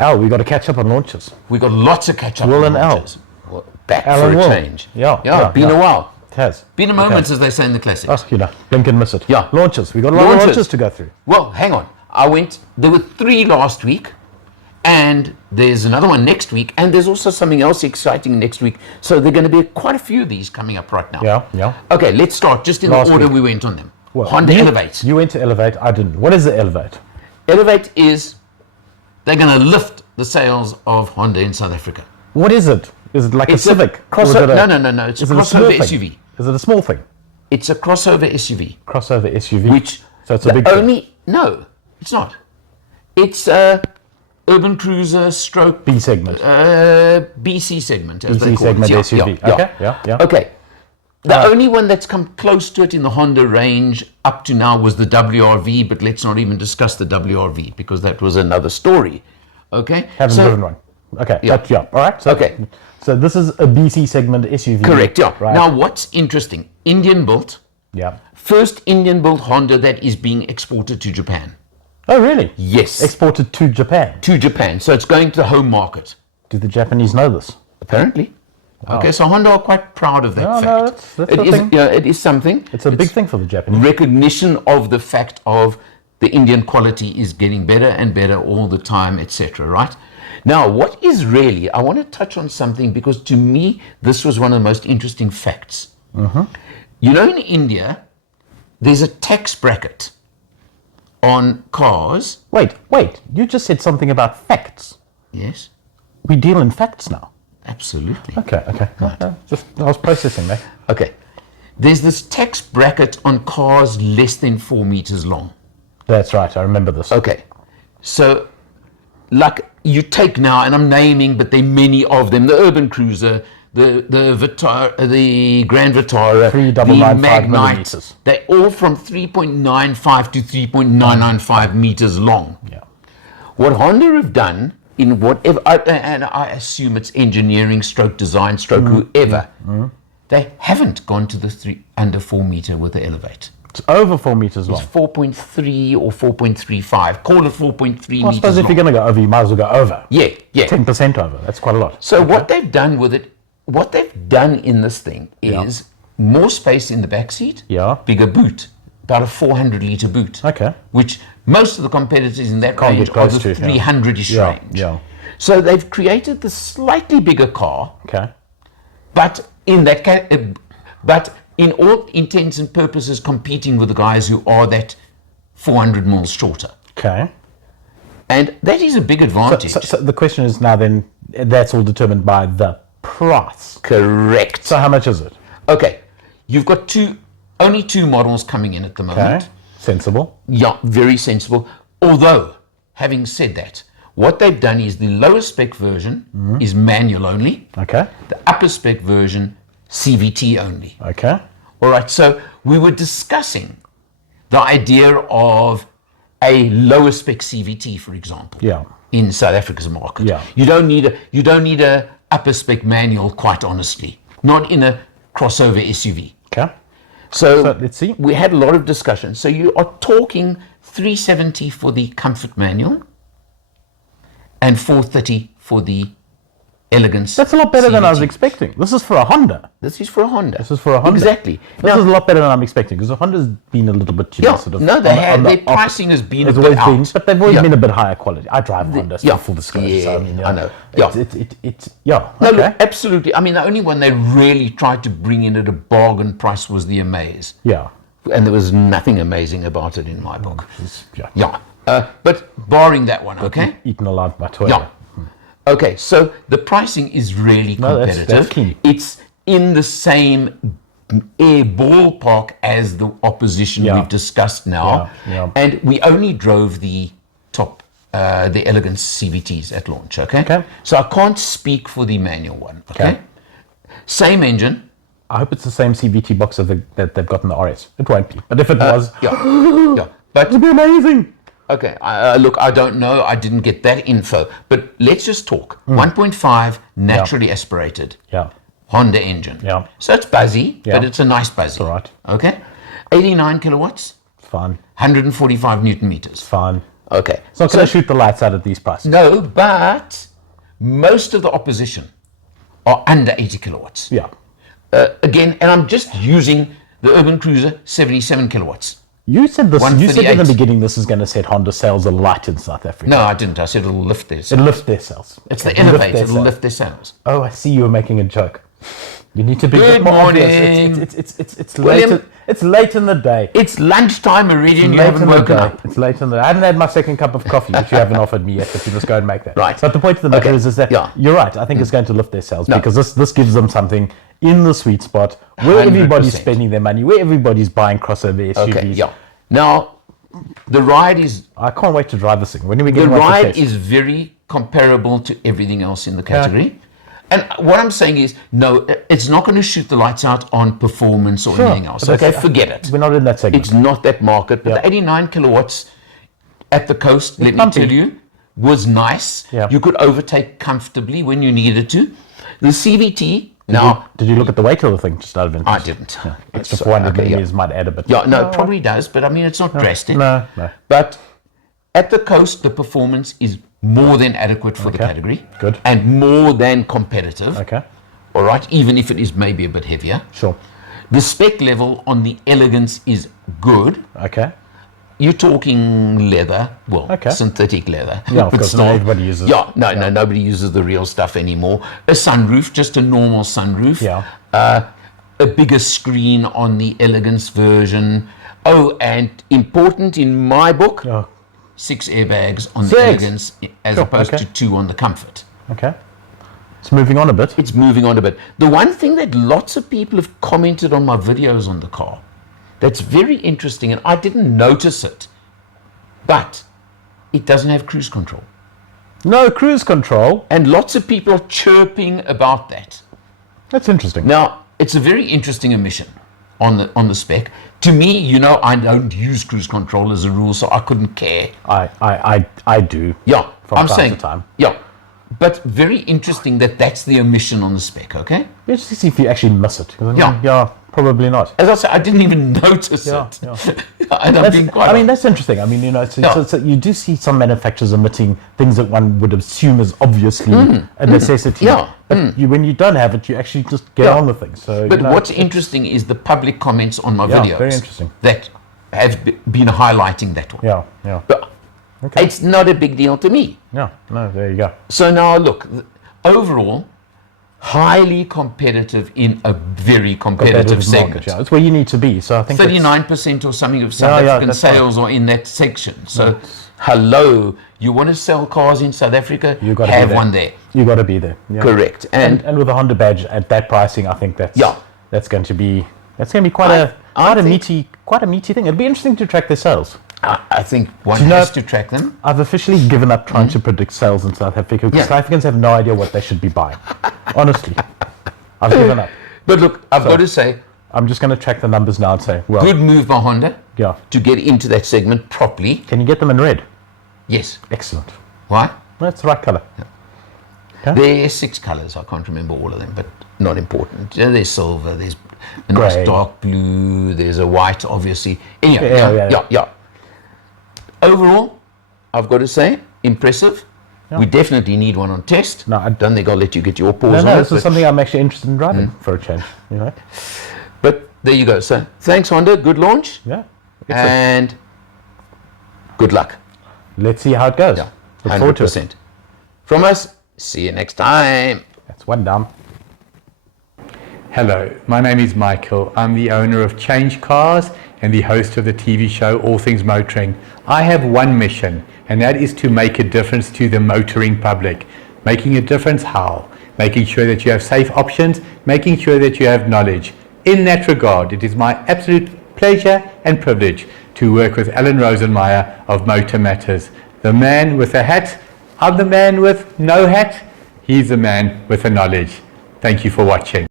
Al, we got to catch up on launches. We got lots of catch up Will on and Al. launches. Well, back Alan for a Will. change. Yeah, been a while. It has. Been a moment, as they say in the classics. Oh, blink and miss it. Yeah. Launches. We got a lot of launches to go through. Well, hang on. There were 3 last week, and there's another one next week, and there's also something else exciting next week. So there are going to be quite a few of these coming up right now. Yeah. Okay, let's start just in Last the order week. we went on them. Well, Honda Elevate. You went to Elevate. I didn't. What is the Elevate? Elevate is, they're going to lift the sales of Honda in South Africa. What is it? Is it like It's a Civic? crossover. No. It's a Is it a small crossover thing? SUV. Is it a small thing? It's a crossover SUV. Crossover SUV. Which So it's a big thing. No, it's not. It's a urban cruiser stroke B segment. BC segment, as they BC call segment it. SUV. Okay. Yeah. Okay. The only one that's come close to it in the Honda range up to now was the WRV, but let's not even discuss the WRV because that was another story. Okay. Haven't driven one. Okay. Yeah. All right. So, Okay. So this is a BC segment SUV. Correct. Yeah. Right. Now, what's interesting? Indian built. Yeah. First Indian built Honda that is being exported to Japan. Oh, really? Yes. Exported to Japan. To Japan. So it's going to the home market. Do the Japanese know this? Apparently. Okay, so Honda are quite proud of that fact. No, that's It a is, thing. yeah, it is something. It's a big thing for the Japanese. Recognition of the fact of the Indian quality is getting better and better all the time, etc. Right? Now, what is really, I want to touch on something because to me, this was one of the most interesting facts. You know, in India, there's a tax bracket on cars. Wait. You just said something about facts. Yes, We deal in facts now. absolutely. Okay. I was processing that. Okay. There's this tax bracket on cars less than 4 meters long. That's right. I remember this. Okay. So, like you take now, and I'm naming, but there are many of them: the Urban Cruiser, the Vitara, the Grand Vitara, 3,995 the Magnite. millimeters. They're all from 3.95 to 3.995 meters long. Yeah. What Honda have done in whatever, and I assume it's engineering, stroke design, stroke whoever, they haven't gone to the under 4 meter with the Elevate. It's over 4 meters long. 4.3 or 4.35. Call it 4.3 meters I suppose if long. you're going to go over, you might as well go over. Yeah. 10% over. That's quite a lot. So what they've done with it, what they've done in this thing is more space in the back seat, Yeah. bigger boot, about a 400-litre boot. Okay. Which most of the competitors in that Can't range get close are the to, yeah. 300-ish Yeah, range. yeah. So they've created the slightly bigger car, Okay. but in all intents and purposes competing with the guys who are that 400 mils shorter. Okay. And that is a big advantage. So the question is now then, that's all determined by the price. Correct. So how much is it? Okay, you've got only 2 models coming in at the moment. Okay. Sensible. Yeah, very sensible. Although, having said that, what they've done is the lower spec version is manual only. Okay. The upper spec version, CVT only. Okay. All right, so we were discussing the idea of a lower spec CVT, for example, Yeah. in South Africa's market. Yeah. You don't need a upper spec manual, quite honestly, not in a crossover SUV. Okay. So let's see. We had a lot of discussion. So you are talking 370 for the comfort manual and 430 for the elegance. That's a lot better than I was CVT. expecting. This is for a Honda. This is for a Honda. This is for a Honda. Exactly. This is a lot better than I'm expecting because the Honda's been a little bit, Yeah, sort of. no, they on the- have. on the Their pricing has been a It's bit always out. been, but they've always Yeah. been a bit higher quality. I drive Honda, so yeah. full disclosure. Yeah, so, I mean, I know. Yeah. Yeah. No, Okay. look, absolutely. I mean, the only one they really tried to bring in at a bargain price was the Amaze. Yeah. And there was nothing amazing about it in my book. Yeah. Yeah. But barring that one, okay? Eaten alive by Toyota. Yeah. Okay, so the pricing is really No, competitive. that's key. It's in the same ballpark as the opposition Yeah. we've discussed now. Yeah. And we only drove the top, the Elegance CVTs at launch, okay? Okay. So I can't speak for the manual one, okay? Same engine. I hope it's the same CVT box that they've got in the RS. It won't be. But if it was, Yeah. But it'd be amazing. okay, look, I don't know. I didn't get that info. But let's just talk. 1.5 naturally aspirated Yeah. Honda engine. Yeah. So it's buzzy, Yeah. but it's a nice buzzy. all right. Okay. 89 kilowatts, It's fine. 145 Newton meters. Fine. Okay. It's not going to shoot the lights out at these prices. No, but most of the opposition are under 80 kilowatts. Yeah. Again, and I'm just using the Urban Cruiser 77 kilowatts. You said this. You said in the 138. beginning this is going to set Honda sales alight in South Africa. No, I didn't. I said it'll lift their sales. It'll lift their sales. It's Okay, the Elevate. their It'll sales. lift their sales. Oh, I see you were making a joke. You need to be a Good bit more obvious. morning. It's William. late. It's late in the day. It's lunchtime already and you Late haven't in the woken day. up. It's late in the day. I haven't had my second cup of coffee, which you haven't offered me yet, but you must go and make that. Right. But the point of the matter Okay. is that Yeah. you're right. I think it's going to lift their sales No. because this gives them something in the sweet spot where everybody's 100%. spending their money, where everybody's buying crossover SUVs. Okay, yeah. Now, the ride is I can't wait to drive this thing. When are we the getting one to ride test? is very comparable to everything else in the category. And what I'm saying is, no, it's not going to shoot the lights out on performance or Sure, anything else. but Okay, that's- forget it. We're not in that segment. It's not that market. But Yeah. the 89 kilowatts at the coast, let me pumping. tell you, was nice. Yeah. You could overtake comfortably when you needed to. The CVT, now, Did you look at the weight of the thing just out of interest? I didn't. Extra So, 400 okay, yeah. millimeters might add a bit. Yeah, no, it probably does, but I mean, it's not drastic. No. But at the coast, the performance is more than adequate for the Okay, category. good. And more than competitive. Okay, All right, even if it is maybe a bit heavier. sure. The spec level on the Elegance is good. Okay. You're talking leather, well, Okay. synthetic leather. Yeah, of but course, not everybody uses- Yeah, no, nobody uses the real stuff anymore. A sunroof, just a normal sunroof. Yeah. A bigger screen on the Elegance version. Oh, and important in my book, Oh, 6 airbags on the Six? Elegance as Sure, opposed okay. to 2 on the Comfort. okay. It's moving on a bit. It's moving on a bit. The one thing that lots of people have commented on my videos on the car that's very interesting, and I didn't notice it, but it doesn't have cruise control. No cruise control. And lots of people are chirping about that. That's interesting. Now, it's a very interesting omission on the spec. To me, you know, I don't use cruise control as a rule, so I couldn't care. I do. Yeah, From I'm time saying, to time. yeah. But very interesting that that's the omission on the spec, okay? Let's just see if you actually miss it. 'Cause I mean, Yeah. yeah, probably not. As I said, I didn't even notice Yeah, it. yeah. And I'm being quite I mean, that's interesting. I mean, you know, so you do see some manufacturers omitting things that one would assume is obviously a necessity. Yeah, But when you don't have it, you actually just get Yeah. on with things. So, But you know, what's interesting is the public comments on my Yeah, videos. very interesting. That have been highlighting that one. Yeah. But Okay. it's not a big deal to me. Yeah. No, there you go. So now look, overall, highly competitive in a very competitive segment. market. Yeah, it's where you need to be. So I think 39% or something of South Yeah, African that's right. sales are in that section. So, hello, you want to sell cars in South Africa? you got to have be there. one there. You got to be there. Yeah. Correct. And with a Honda badge at that pricing, I think that's going to be quite I a think- meaty thing. It'll be interesting to track their sales. I think one Do you know- has to track them. I've officially given up trying to predict sales in South Africa because Yeah. South Africans have no idea what they should be buying. Honestly, I've given up. But look, I've got to say, I'm just going to track the numbers now and say, well, good move by Honda yeah. to get into that segment properly. Can you get them in red? Yes. Excellent. Why? That's the right color. Yeah. There's 6 colors. I can't remember all of them, but not important. Yeah, there's silver, there's a Grey. nice dark blue, there's a white, obviously. Anyhow, Yeah. yeah. Overall, I've got to say, impressive. We definitely need one on test. No, I don't think I'll let you get your paws No, on no, it. this is But, something I'm actually interested in driving for a change. You know? but there you go. So thanks, Honda. Good launch. Yeah. Excellent. And good luck. Let's see how it goes. Yeah, Look forward to it. 100%. From us, see you next time. That's one down. Hello, my name is Michael. I'm the owner of Change Cars and the host of the TV show All Things Motoring. I have one mission, and that is to make a difference to the motoring public. Making a difference how? Making sure that you have safe options, making sure that you have knowledge. In that regard, it is my absolute pleasure and privilege to work with Alan Rosenmeyer of Motor Matters. The man with a hat, I'm the man with no hat, he's the man with the knowledge. Thank you for watching.